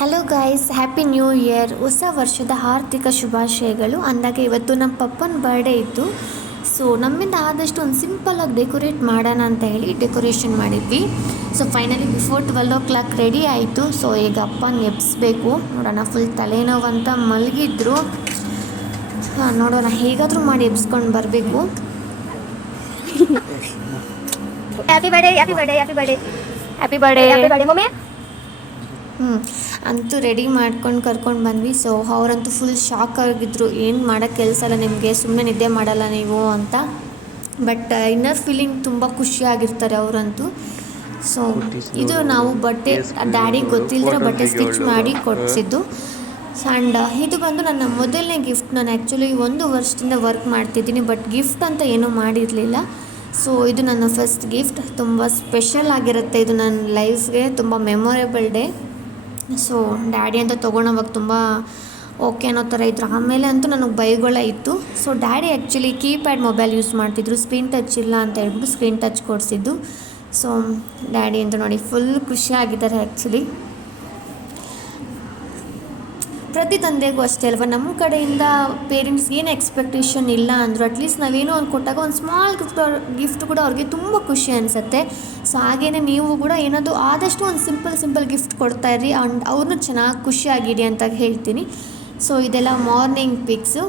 Hello guys, happy new year. ಹೊಸ ವರ್ಷದ ಆರ್ಥಿಕ ಶುಭಾಶಯಗಳು. ಅಂದಾಗ ಇವತ್ತು ನಮ್ಮ ಪಪ್ಪನ ಬರ್ಡೇ ಇತ್ತು. ಸೊ ನಮ್ಮಿಂದ ಆದಷ್ಟು ಒಂದು ಸಿಂಪಲಾಗಿ ಡೆಕೋರೇಟ್ ಮಾಡೋಣ ಅಂತ ಹೇಳಿ ಡೆಕೋರೇಷನ್ ಮಾಡಿದ್ವಿ. So finally before 12 o'clock ready ಆಯಿತು. ಸೊ ಈಗ ಅಪ್ಪನ ಎಬ್ಬಿಸ್ಬೇಕು. ನೋಡೋಣ, ಫುಲ್ ತಲೆನೋವು ಅಂತ ಮಲಗಿದ್ರು. ನೋಡೋಣ, ಹೇಗಾದರೂ ಮಾಡಿ ಎಬ್ಸ್ಕೊಂಡು ಬರಬೇಕು. Happy birthday happy birthday happy birthday happy birthday happy birthday mummy. ಅಂತೂ ರೆಡಿ ಮಾಡ್ಕೊಂಡು ಕರ್ಕೊಂಡು ಬಂದ್ವಿ. ಸೊ ಅವರಂತೂ ಫುಲ್ ಶಾಕ್ ಆಗಿದ್ರು, ಏನು ಮಾಡೋಕ್ಕೆ ಕೆಲಸ ಇಲ್ಲ ನಿಮಗೆ, ಸುಮ್ಮನೆ ನಿದ್ದೆ ಮಾಡಲ್ಲ ನೀವು ಅಂತ. ಬಟ್ ಇನ್ನರ್ ಫೀಲಿಂಗ್ ತುಂಬ ಖುಷಿಯಾಗಿರ್ತಾರೆ ಅವರಂತೂ. ಸೊ ಇದು ನಾವು ಬಟ್ಟೆ ಡ್ಯಾಡಿಗೆ ಗೊತ್ತಿಲ್ಲದ್ರೆ ಬಟ್ಟೆ ಸ್ಟಿಚ್ ಮಾಡಿ ಕೊಡಿಸಿದ್ದು. ಆ್ಯಂಡ್ ಇದು ಬಂದು ನನ್ನ ಮೊದಲನೇ ಗಿಫ್ಟ್. ನಾನು ಆ್ಯಕ್ಚುಲಿ 1 ವರ್ಷದಿಂದ ವರ್ಕ್ ಮಾಡ್ತಿದ್ದೀನಿ, ಬಟ್ ಗಿಫ್ಟ್ ಅಂತ ಏನೂ ಮಾಡಿರಲಿಲ್ಲ. ಸೊ ಇದು ನನ್ನ ಫಸ್ಟ್ ಗಿಫ್ಟ್. ತುಂಬ ಸ್ಪೆಷಲ್ ಆಗಿರುತ್ತೆ ಇದು ನನ್ನ ಲೈಫ್ಗೆ, ತುಂಬ ಮೆಮೊರೇಬಲ್ ಡೇ. ಸೊ ಡ್ಯಾಡಿ ಅಂತ ತೊಗೊಳೋವಾಗ ತುಂಬ ಓಕೆ ಅನ್ನೋ ಥರ ಇದ್ರು. ಆಮೇಲೆ ಅಂತೂ ನನಗೆ ಬೈಗಳೇ ಇತ್ತು. So daddy actually keypad mobile use ಮಾಡ್ತಿದ್ರು, ಸ್ಕ್ರೀನ್ ಟಚ್ ಇಲ್ಲ ಅಂತ ಹೇಳ್ಬಿಟ್ಟು ಸ್ಕ್ರೀನ್ ಟಚ್ ಕೊಡಿಸಿದ್ದು. ಸೊ ಡ್ಯಾಡಿ ಅಂತ ನೋಡಿ ಫುಲ್ ಖುಷಿಯಾಗಿದ್ದಾರೆ. ಆ್ಯಕ್ಚುಲಿ ಪ್ರತಿ ತಂದೆಗೂ ಅಷ್ಟೇ ಅಲ್ವಾ, ನಮ್ಮ ಕಡೆಯಿಂದ ಪೇರೆಂಟ್ಸ್ಗೆ ಏನು ಎಕ್ಸ್ಪೆಕ್ಟೇಷನ್ ಇಲ್ಲ ಅಂದರು ಅಟ್ಲೀಸ್ಟ್ ನಾವೇನೋ ಒಂದು ಕೊಟ್ಟಾಗ ಒಂದು ಸ್ಮಾಲ್ ಗಿಫ್ಟ್ ಕೂಡ ಅವ್ರಿಗೆ ತುಂಬ ಖುಷಿ ಅನಿಸುತ್ತೆ. ಸೊ ಹಾಗೆಯೇ ನೀವು ಕೂಡ ಏನಾದರೂ ಆದಷ್ಟು ಒಂದು ಸಿಂಪಲ್ ಗಿಫ್ಟ್ ಕೊಡ್ತಾಯಿರಿ, ಆ್ಯಂಡ್ ಅವ್ರನ್ನೂ ಚೆನ್ನಾಗಿ ಖುಷಿಯಾಗಿರಿ ಅಂತ ಹೇಳ್ತೀನಿ. ಸೊ ಇದೆಲ್ಲ ಮಾರ್ನಿಂಗ್ ಪಿಕ್ಸು.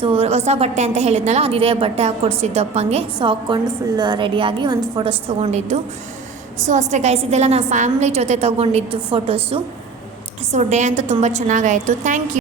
ಸೊ ಹೊಸ ಬಟ್ಟೆ ಅಂತ ಹೇಳಿದ್ನಲ್ಲ, ಅದಿದೆ ಬಟ್ಟೆ ಹಾಕಿ ಕೊಡಿಸಿದ್ದು ಅಪ್ಪಂಗೆ. ಸೊ ಹಾಕ್ಕೊಂಡು ಫುಲ್ ರೆಡಿಯಾಗಿ ಒಂದು ಫೋಟೋಸ್ ತೊಗೊಂಡಿದ್ದು. ಸೊ ಅಷ್ಟೇ ಗೈಸ್, ಇದೆಲ್ಲ ನಾನು ಫ್ಯಾಮ್ಲಿ ಜೊತೆ ತೊಗೊಂಡಿದ್ದು ಫೋಟೋಸು. ಸೊ ಡೇ ಅಂತೂ ತುಂಬ ಚೆನ್ನಾಗಾಯಿತು. Thank you.